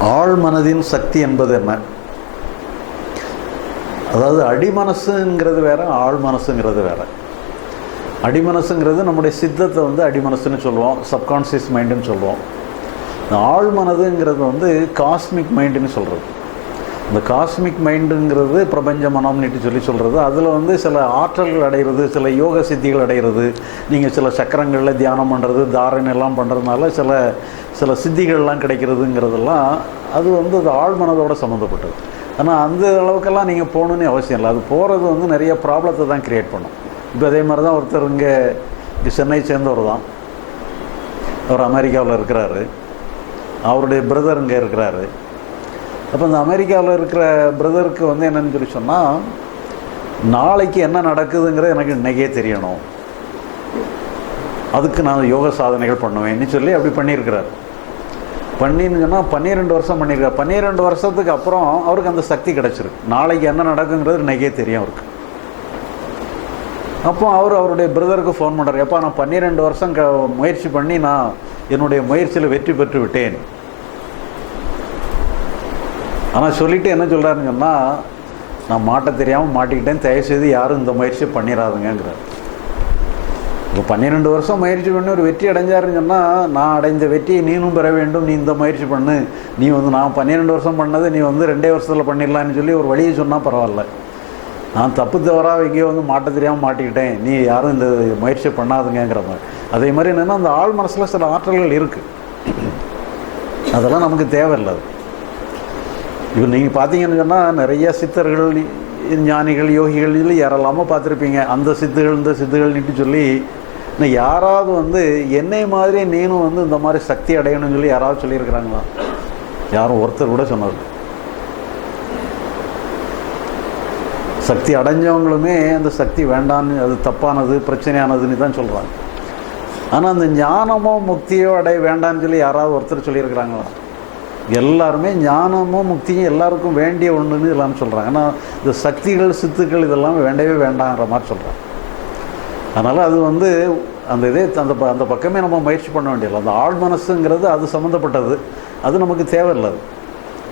ஆழ்மனதின் சக்தி என்பது என்ன? அதாவது அடிமனசுங்கிறது வேற ஆழ்மனசுங்கிறது வேற. அடிமனசுங்கிறது நம்முடைய சித்தத்தை வந்து அடிமனசுன்னு சொல்லுவோம் சப்கான்சியஸ் மைண்டுன்னு சொல்லுவோம். இந்த வந்து காஸ்மிக் மைண்டுன்னு சொல்கிறது இந்த காஸ்மிக் மைண்டுங்கிறது பிரபஞ்ச மனம்னுட்டு சொல்லி சொல்கிறது அதில் வந்து சில ஆற்றல்கள் அடைகிறது சில யோக சித்திகள் அடைகிறது நீங்கள் சில சக்கரங்களில் தியானம் பண்ணுறது தாரணை எல்லாம் பண்ணுறதுனால சில சில சித்திகள்லாம் கிடைக்கிறதுங்கிறதெல்லாம் அது வந்து அது ஆழ் மனதோட சம்மந்தப்பட்டது ஆனால் அந்த அளவுக்கெல்லாம் நீங்கள் போகணுன்னு அவசியம் இல்லை. அது போகிறது வந்து நிறைய ப்ராப்ளத்தை தான் க்ரியேட் பண்ணும். இப்போ அதே மாதிரி தான் ஒருத்தர் இங்கே இங்கே சென்னை சேர்ந்தவர் தான். அவர் அமெரிக்காவில் இருக்கிறாரு. அவருடைய பிரதர் இங்கே இருக்கிறாரு. அப்போ இந்த அமெரிக்காவில் இருக்கிற பிரதருக்கு வந்து என்னன்னு சொல்லி சொன்னால் நாளைக்கு என்ன நடக்குதுங்கிறது எனக்கு இன்றைக்கே தெரியணும். அதுக்கு நான் யோக சாதனைகள் பண்ணுவேன்னு சொல்லி அப்படி பண்ணியிருக்கிறார். பண்ணின்னு சொன்னால் பன்னிரெண்டு வருஷம் பண்ணியிருக்கார். பன்னிரெண்டு வருஷத்துக்கு அப்புறம் அவருக்கு அந்த சக்தி கிடச்சிருக்கு. நாளைக்கு என்ன நடக்குங்கிறது இன்றைக்கே தெரியும் அவருக்கு. அப்போ அவர் அவருடைய பிரதருக்கு ஃபோன் பண்ணுறார் எப்போ நான் பன்னிரெண்டு வருஷம் க முயற்சி பண்ணி நான் என்னுடைய முயற்சியில் வெற்றி பெற்று விட்டேன். ஆனால் சொல்லிட்டு என்ன சொல்கிறாருன்னு சொன்னால் நான் மாட்ட தெரியாமல் மாட்டிக்கிட்டேன் தயவுசெய்து யாரும் இந்த முயற்சியை பண்ணிடாதுங்கிறார் இப்போ பன்னிரெண்டு வருஷம் முயற்சி பண்ணி ஒரு வெற்றி அடைஞ்சாருன்னு சொன்னால் நான் அடைந்த வெற்றியை நீனும் பெற வேண்டும் நீ இந்த முயற்சி பண்ணு. நீ வந்து நான் பன்னிரெண்டு வருஷம் பண்ணதை நீ வந்து ரெண்டே வருஷத்தில் பண்ணிடலான்னு சொல்லி ஒரு வழியை சொன்னால் பரவாயில்ல. நான் தப்பு தவறாக எங்கேயோ வந்து மாட்ட தெரியாமல் மாட்டிக்கிட்டேன். நீ யாரும் இந்த முயற்சியை பண்ணாதுங்கிற மாதிரி. அதே மாதிரி என்னென்னா அந்த ஆள் மனசில் சில ஆற்றல்கள் இருக்குது அதெல்லாம் நமக்கு தேவையில்லை அது இப்போ நீங்கள் பார்த்தீங்கன்னு சொன்னால் நிறைய சித்தர்கள் ஞானிகள் யோகிகள் இல்லை பார்த்துருப்பீங்க அந்த சித்துகள் இந்த சித்துகள்னுட்டு சொல்லி இன்னும் யாராவது வந்து என்னை மாதிரி நீனும் வந்து இந்த மாதிரி சக்தி அடையணும்னு சொல்லி யாராவது சொல்லியிருக்கிறாங்களா? யாரும் ஒருத்தர் கூட சொன்னது சக்தி அடைஞ்சவங்களுமே அந்த சக்தி வேண்டான்னு அது தப்பானது பிரச்சனையானதுன்னு தான் சொல்கிறாங்க ஆனால் அந்த ஞானமோ முக்தியோ அடைய வேண்டான்னு சொல்லி யாராவது ஒருத்தர் சொல்லியிருக்கிறாங்களா? எல்லாருமே ஞானமும் முக்தியும் எல்லாருக்கும் வேண்டிய ஒன்றுன்னு எல்லாரும் சொல்கிறாங்க ஆனால் இந்த சக்திகள் சித்துக்கள் இதெல்லாம் வேண்டவே வேண்டாங்கிற மாதிரி சொல்கிறாங்க அதனால் அது வந்து அந்த இதே அந்த ப அந்த பக்கமே நம்ம முயற்சி பண்ண வேண்டியதில்லை. அந்த ஆழ் மனசுங்கிறது அது சம்மந்தப்பட்டது அது நமக்கு தேவையில்லை அது.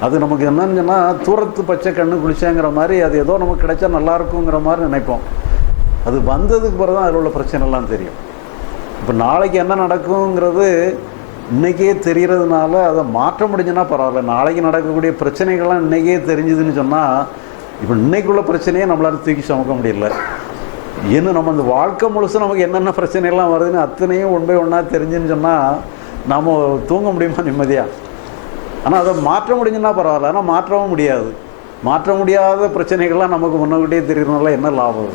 அது நமக்கு என்னன்னு சொன்னால் தூரத்து பச்சை கண்ணு குளிச்சேங்கிற மாதிரி அது ஏதோ நமக்கு கிடைச்சா நல்லா இருக்குங்கிற மாதிரி நினைப்போம். அது வந்ததுக்கு பிறகு தான் அதில் உள்ள பிரச்சனைலாம் தெரியும். இப்போ நாளைக்கு என்ன நடக்குங்கிறது இன்றைக்கே தெரிகிறதுனால அதை மாற்ற முடிஞ்சுன்னா பரவாயில்ல. நாளைக்கு நடக்கக்கூடிய பிரச்சனைகள்லாம் இன்றைக்கே தெரிஞ்சுதுன்னு சொன்னால் இப்போ இன்னைக்குள்ள பிரச்சனையே நம்மளால தூக்கி சுமக்க முடியல. இன்னும் நம்ம அந்த வாழ்க்கை முழுசும் நமக்கு என்னென்ன பிரச்சனைகள்லாம் வருதுன்னு அத்தனையும் ஒன் பை ஒன்றா தெரிஞ்சுன்னு சொன்னால் நம்ம தூங்க முடியுமா நிம்மதியாக ஆனால் அதை மாற்ற முடிஞ்சுன்னா பரவாயில்ல. ஆனால் மாற்றவும் முடியாது. மாற்ற முடியாத பிரச்சனைகள்லாம் நமக்கு முன்னக்கூட்டியே தெரியறதுனால என்ன லாபம்?